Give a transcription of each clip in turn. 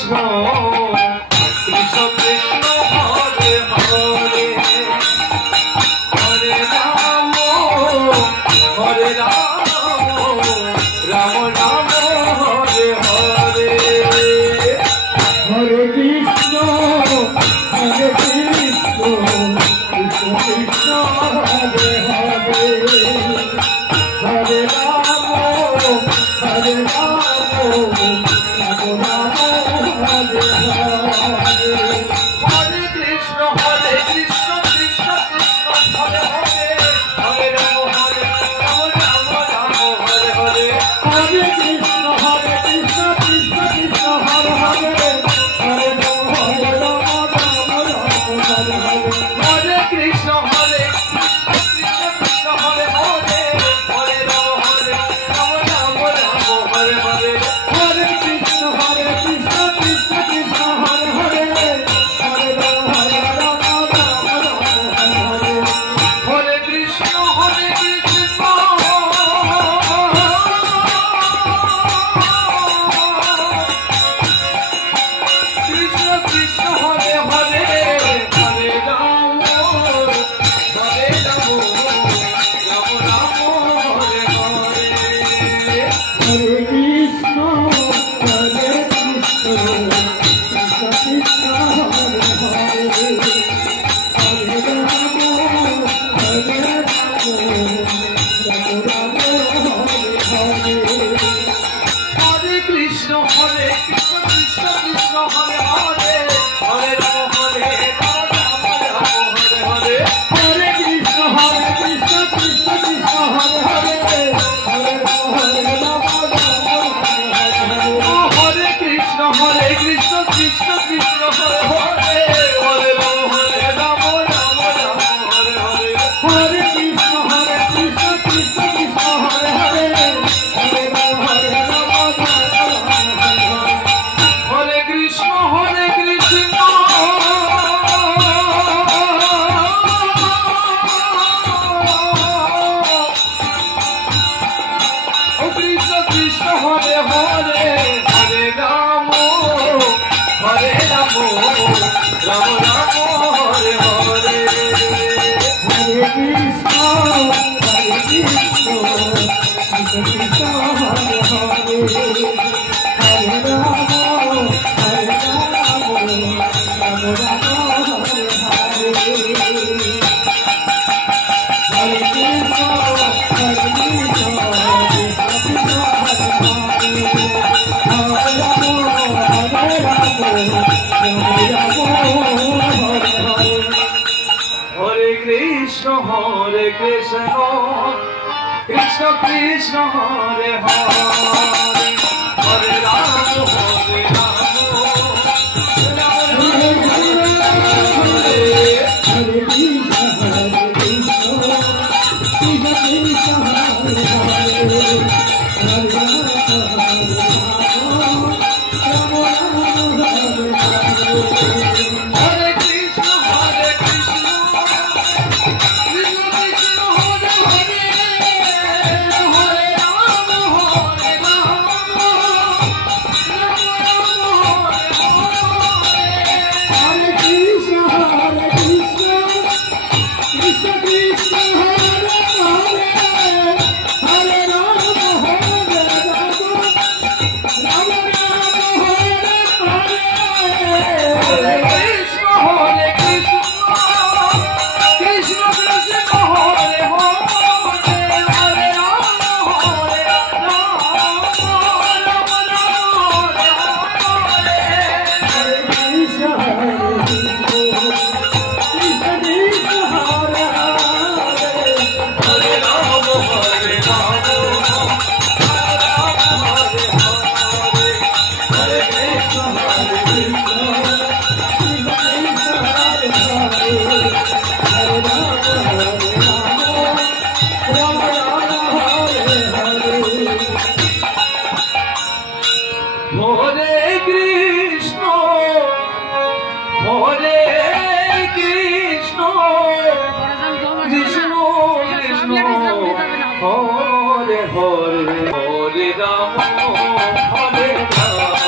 Krishna Krishna Krishna Hare Hare Hare Ram Ram Ram Hare Hare Hare Krishna Krishna Krishna Hare Hare Hare Ram Hare Ram Ram Ram Hare Hare Hare Krishna Krishna Krishna Hare Hare Hare Ram Ram Ram Hare Hare Hare Krishna Krishna Krishna Hare Hare Hare Ram Ram Ram Hare Hare Hare Krishna Krishna Krishna Hare Hare Hare Ram Ram Ram Hare Hare Hare Krishna Krishna Krishna Hare Hare Hare Ram Ram Ram Hare Hare Hare Krishna Krishna Krishna Krishna Hare Hare Hare Ram Ram Ram Hare Hare Hare Krishna Krishna Krishna Krishna Hare Hare Hare Ram Hare Ram Ram Ram Hare Hare Hare Krishna Krishna Krishna Krishna Hare Hare Hare Ram Ram Ram Hare Hare Hare Krishna Krishna Krishna Hare Hare Hare Ram Ram Ram Hare Krishna Krishna Krishna Krishna Hare Hare Hare Ram Ram Ram Hare Hare Hare Krishna Krishna Krishna Krishna Hare Hare Hare Ram Ram Hare Krishna Krishna Krishna Krishna Hare Hare Hare Ram Ram Ram Hare Hare Hare Krishna Krishna Krishna Hare Hare Hare Ram Ram Ram Hare Hare Hare Krishna Hare Krishna Krishna Krishna Krishna Hare Hare Hare Ram Hare Krishna Krishna Krishna Krishna Hare Hare Hare Ram Hare Ram Hare Krishna, Hare Krishna, Krishna Krishna, Hare Hare, Hare Rama, Hare Rama, Rama Rama, Hare Hare. Hare Krishna, Hare Krishna, Krishna Krishna, Hare Hare, Hare Rama, Hare Rama, Rama Rama, Hare Hare. Hare Krishna, Hare Krishna, Krishna Krishna, Hare Hare. Hare Rama, Hare Rama, Rama Rama, Hare Hare. Hare Krishna, Hare Krishna, Hare Krishna, Hare Krishna, Krishna Krishna, Hare Hare, Hare Rama, Hare Rama,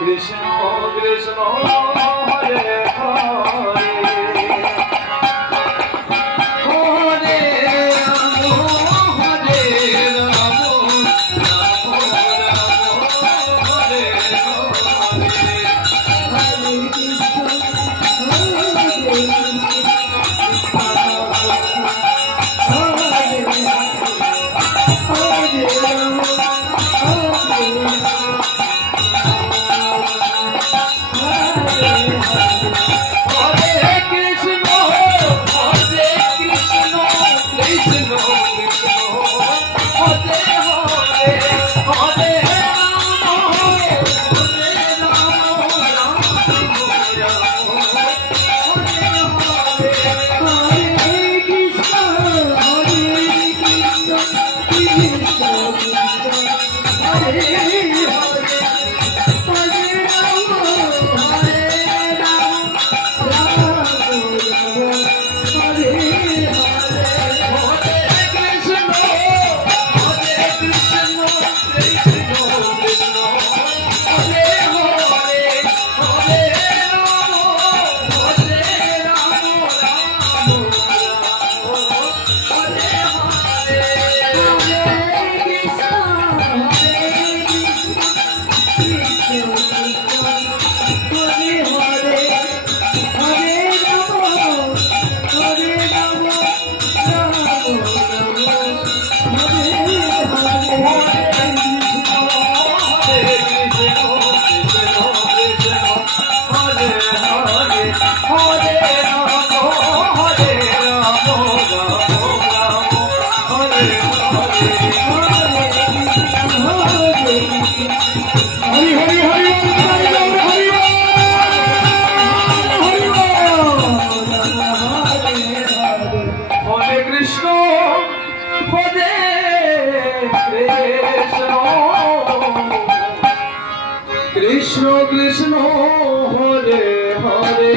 Krishna Krishna Hare Hare Krishna Krishna Hare Hare